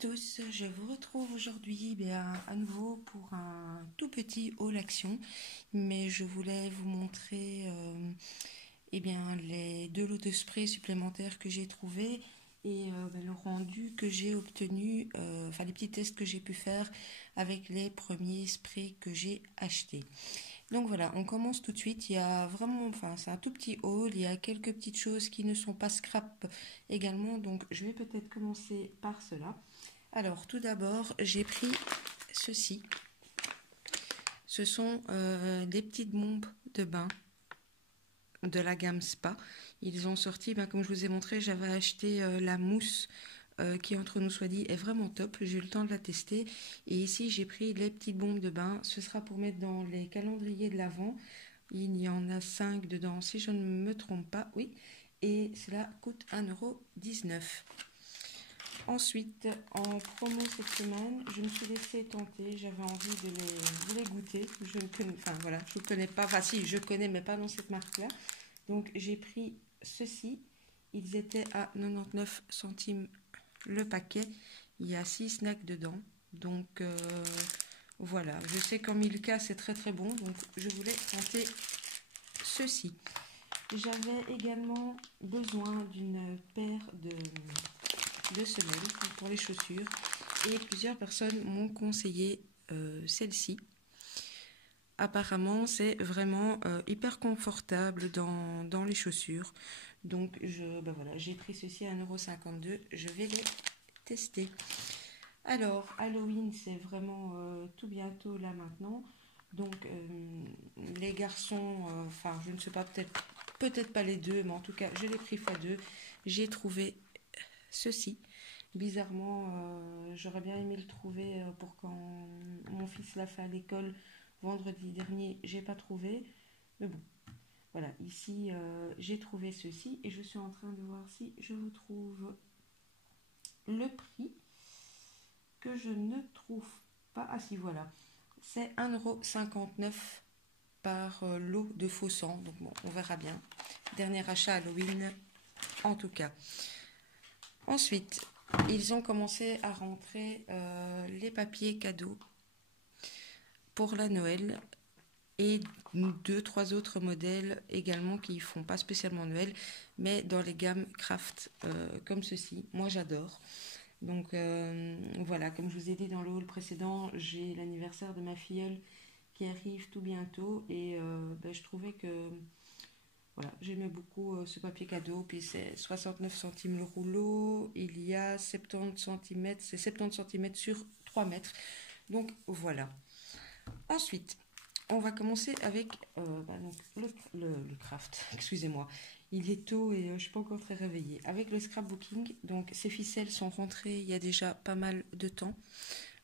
tous, je vous retrouve aujourd'hui à nouveau pour un tout petit haul action, mais je voulais vous montrer les 2 lots de sprays supplémentaires que j'ai trouvés et le rendu que j'ai obtenu, les petits tests que j'ai pu faire avec les premiers sprays que j'ai achetés. Donc voilà, on commence tout de suite. Il y a vraiment, c'est un tout petit haul. Il y a quelques petites choses qui ne sont pas scrap également. Donc je vais peut-être commencer par cela. Alors tout d'abord, j'ai pris ceci. Ce sont des petites bombes de bain de la gamme Spa. Ils ont sorti, comme je vous ai montré, j'avais acheté la mousse qui, entre nous soit dit, est vraiment top. J'ai eu le temps de la tester. Et ici, j'ai pris les petites bombes de bain. Ce sera pour mettre dans les calendriers de l'Avent. Il y en a 5 dedans, si je ne me trompe pas. Oui. Et cela coûte 1,19 €. Ensuite, en promo cette semaine, je me suis laissée tenter. J'avais envie de les goûter. Je ne connais pas. Enfin, si, je connais, mais pas dans cette marque-là. Donc, j'ai pris ceci. Ils étaient à 99 centimes le paquet. Il y a 6 snacks dedans. Donc, voilà. Je sais qu'en Milka, c'est très très bon. Donc, je voulais tenter ceci. J'avais également besoin d'une paire de semelles pour les chaussures et plusieurs personnes m'ont conseillé celle-ci. Apparemment c'est vraiment hyper confortable dans les chaussures, donc j'ai pris ceci à 1,52 €. Je vais les tester. Alors Halloween, c'est vraiment tout bientôt là maintenant, donc les garçons, je ne sais pas, peut-être pas les deux, mais en tout cas je l'ai pris x2. J'ai trouvé ceci. Bizarrement, j'aurais bien aimé le trouver pour quand mon fils l'a fait à l'école vendredi dernier. J'ai pas trouvé, mais bon, voilà. Ici, j'ai trouvé ceci et je suis en train de voir si je vous trouve le prix que je ne trouve pas. Ah si, voilà, c'est 1,59 € par lot de faux sang. Donc bon, on verra bien. Dernier achat Halloween, en tout cas. Ensuite, ils ont commencé à rentrer les papiers cadeaux pour la Noël et 2-3 autres modèles également qui ne font pas spécialement Noël, mais dans les gammes craft comme ceci. Moi, j'adore. Donc voilà, comme je vous ai dit dans le haul précédent, j'ai l'anniversaire de ma filleule qui arrive tout bientôt et je trouvais que voilà, j'aimais beaucoup ce papier cadeau, puis c'est 69 centimes le rouleau, il y a 70 cm, c'est 70 cm sur 3 mètres, donc voilà. Ensuite, on va commencer avec le craft, excusez-moi, il est tôt et je ne suis pas encore très réveillée. Avec le scrapbooking, donc ces ficelles sont rentrées il y a déjà pas mal de temps,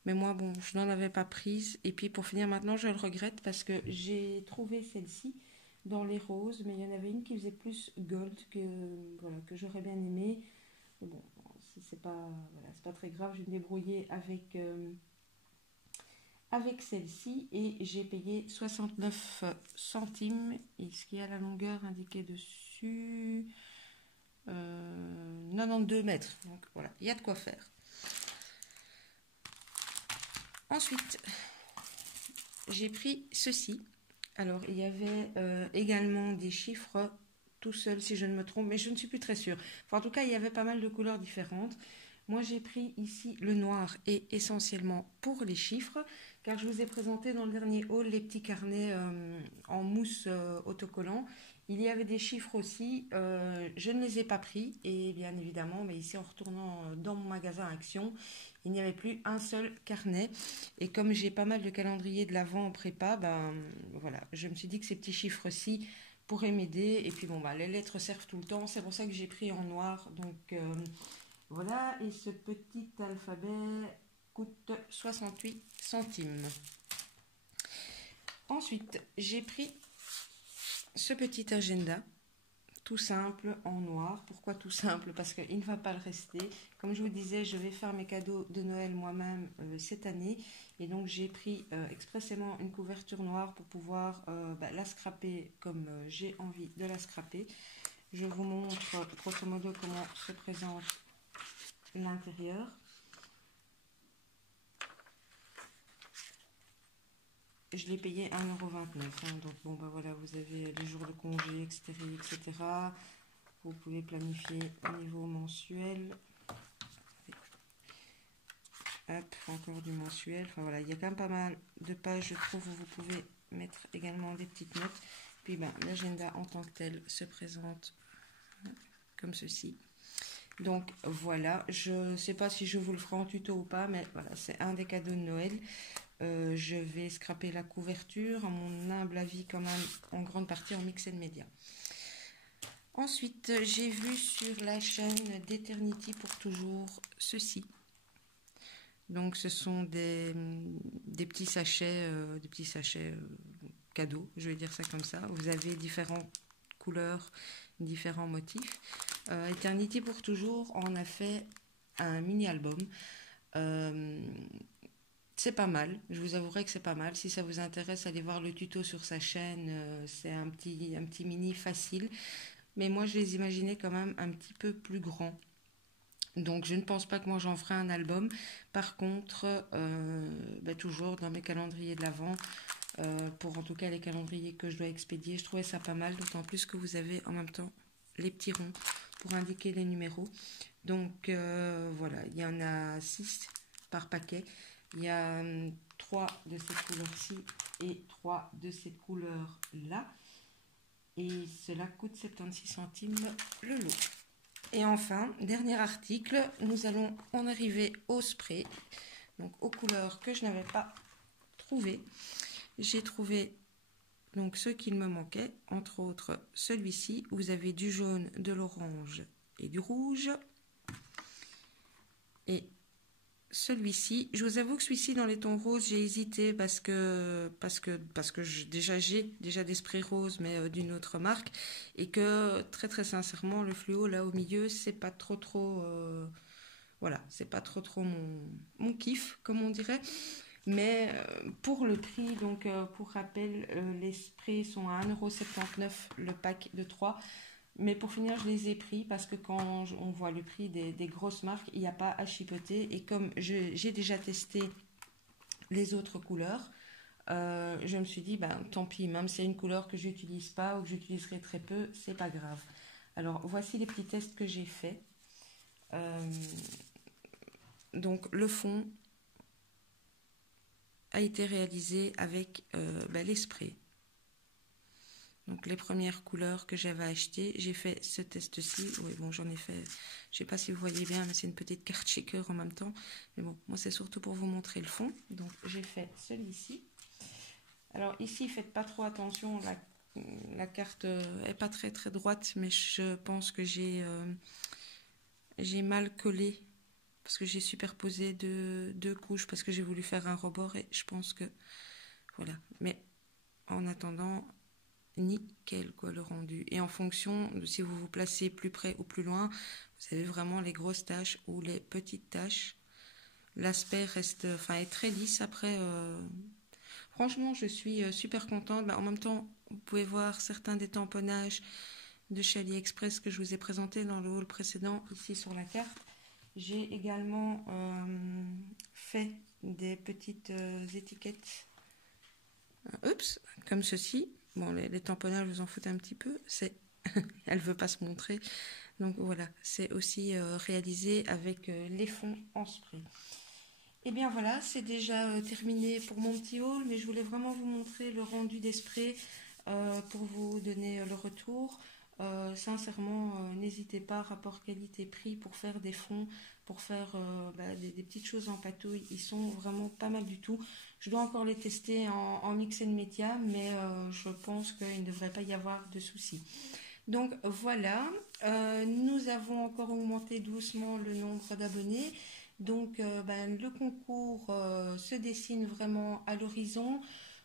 mais moi bon, je n'en avais pas prise, et puis pour finir maintenant, je le regrette parce que j'ai trouvé celle-ci dans les roses, mais il y en avait une qui faisait plus gold que j'aurais bien aimé. Mais bon, c'est pas très grave, je vais me débrouiller avec celle-ci et j'ai payé 69 centimes. Et ce qui a la longueur indiquée dessus, 92 mètres. Donc voilà, il y a de quoi faire. Ensuite, j'ai pris ceci. Alors, il y avait également des chiffres tout seul, si je ne me trompe, mais je ne suis plus très sûre. En tout cas, il y avait pas mal de couleurs différentes. Moi, j'ai pris ici le noir et essentiellement pour les chiffres, car je vous ai présenté dans le dernier haul les petits carnets en mousse autocollant. Il y avait des chiffres aussi, je ne les ai pas pris, et bien évidemment, mais ici en retournant dans mon magasin Action, il n'y avait plus un seul carnet. Et comme j'ai pas mal de calendriers de l'Avent en prépa, voilà, je me suis dit que ces petits chiffres-ci pourraient m'aider. Et puis bon, les lettres servent tout le temps, c'est pour ça que j'ai pris en noir. Donc voilà, et ce petit alphabet coûte 68 centimes. Ensuite, j'ai pris ce petit agenda tout simple en noir. Pourquoi tout simple? Parce qu'il ne va pas le rester. Comme je vous disais, je vais faire mes cadeaux de Noël moi-même cette année. Et donc j'ai pris expressément une couverture noire pour pouvoir la scraper comme j'ai envie de la scraper. Je vous montre grosso modo comment se présente l'intérieur. je l'ai payé 1,29 €. Hein, donc bon, bah voilà, vous avez les jours de congé, etc. Vous pouvez planifier au niveau mensuel. Hop, encore du mensuel. Enfin voilà, il y a quand même pas mal de pages, je trouve, où vous pouvez mettre également des petites notes. Puis ben, l'agenda en tant que tel se présente comme ceci. Donc voilà, je ne sais pas si je vous le ferai en tuto ou pas, mais voilà, c'est un des cadeaux de Noël. Je vais scraper la couverture, à mon humble avis, quand même, en grande partie en Mixed Media. Ensuite, j'ai vu sur la chaîne d'Eternity pour toujours ceci. Donc, ce sont des petits sachets, cadeaux, je vais dire ça comme ça. Vous avez différentes couleurs, différents motifs. Eternity pour toujours en a fait un mini-album. C'est pas mal, je vous avouerai que c'est pas mal. Si ça vous intéresse, allez voir le tuto sur sa chaîne. C'est un petit mini facile. Mais moi, je les imaginais quand même un petit peu plus grands. Donc, je ne pense pas que moi, j'en ferai un album. Par contre, toujours dans mes calendriers de l'Avent, pour en tout cas les calendriers que je dois expédier, je trouvais ça pas mal. D'autant plus que vous avez en même temps les petits ronds pour indiquer les numéros. Donc, voilà, il y en a 6 par paquet. Il y a 3 de cette couleur-ci et 3 de cette couleur-là. Et cela coûte 76 centimes le lot. Et enfin, dernier article, nous allons en arriver au spray. Donc aux couleurs que je n'avais pas trouvées. J'ai trouvé donc ceux qu'il me manquait, entre autres celui-ci. Vous avez du jaune, de l'orange et du rouge. Et celui-ci, je vous avoue que celui-ci dans les tons roses, j'ai hésité parce que j'ai déjà des sprays roses mais d'une autre marque et que très sincèrement le fluo là au milieu c'est pas trop voilà, c'est pas trop mon kiff comme on dirait. Mais pour le prix, donc pour rappel, les sprays sont à 1,79 € le pack de 3. Mais pour finir, je les ai pris parce que quand on voit le prix des grosses marques, il n'y a pas à chipoter. Et comme j'ai déjà testé les autres couleurs, je me suis dit, ben, tant pis, même si c'est une couleur que je n'utilise pas ou que j'utiliserai très peu, c'est pas grave. Alors, voici les petits tests que j'ai faits. Donc, le fond a été réalisé avec les sprays. Donc les premières couleurs que j'avais achetées, j'ai fait ce test-ci. Oui, bon, j'en ai fait, je sais pas si vous voyez bien, mais c'est une petite carte shaker en même temps. Mais bon, moi c'est surtout pour vous montrer le fond. Donc j'ai fait celui-ci. Alors ici, faites pas trop attention, la carte est pas très droite, mais je pense que j'ai mal collé parce que j'ai superposé deux couches parce que j'ai voulu faire un rebord et je pense que voilà. Mais en attendant, nickel quoi le rendu. Et en fonction de si vous vous placez plus près ou plus loin, vous avez vraiment les grosses taches ou les petites taches. L'aspect reste, est très lisse après. Franchement, je suis super contente. En même temps, vous pouvez voir certains des tamponnages de chez AliExpress que je vous ai présenté dans le haul précédent ici sur la carte. J'ai également fait des petites étiquettes. Oups, comme ceci. Bon, les tamponnages, vous en foutez un petit peu. Elle ne veut pas se montrer. Donc voilà, c'est aussi réalisé avec les fonds en spray. Et bien voilà, c'est déjà terminé pour mon petit haul, mais je voulais vraiment vous montrer le rendu des sprays pour vous donner le retour. Sincèrement, n'hésitez pas, rapport qualité-prix, pour faire des fonds, pour faire des petites choses en patouille. Ils sont vraiment pas mal du tout. Je dois encore les tester en mix and media, mais je pense qu'il ne devrait pas y avoir de soucis. Donc voilà, nous avons encore augmenté doucement le nombre d'abonnés. Donc le concours se dessine vraiment à l'horizon.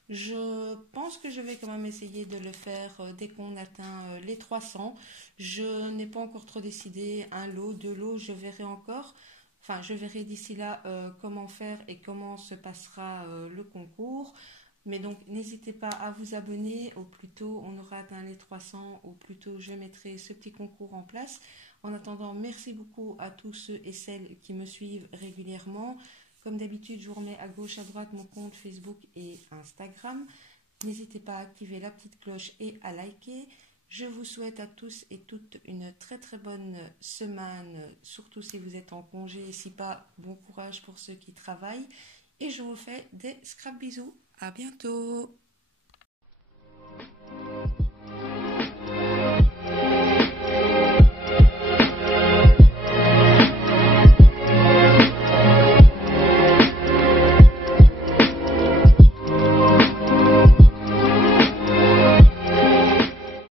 Je pense que je vais quand même essayer de le faire dès qu'on atteint les 300. Je n'ai pas encore trop décidé, un lot, 2 lots, je verrai encore. Enfin, je verrai d'ici là comment faire et comment se passera le concours. Mais donc, n'hésitez pas à vous abonner. Au plus tôt on aura atteint les 300, au plus tôt je mettrai ce petit concours en place. En attendant, merci beaucoup à tous ceux et celles qui me suivent régulièrement. Comme d'habitude, je vous remets à gauche, à droite mon compte Facebook et Instagram. N'hésitez pas à activer la petite cloche et à liker. Je vous souhaite à tous et toutes une très très bonne semaine, surtout si vous êtes en congé et si pas, bon courage pour ceux qui travaillent. Et je vous fais des scrap bisous. À bientôt!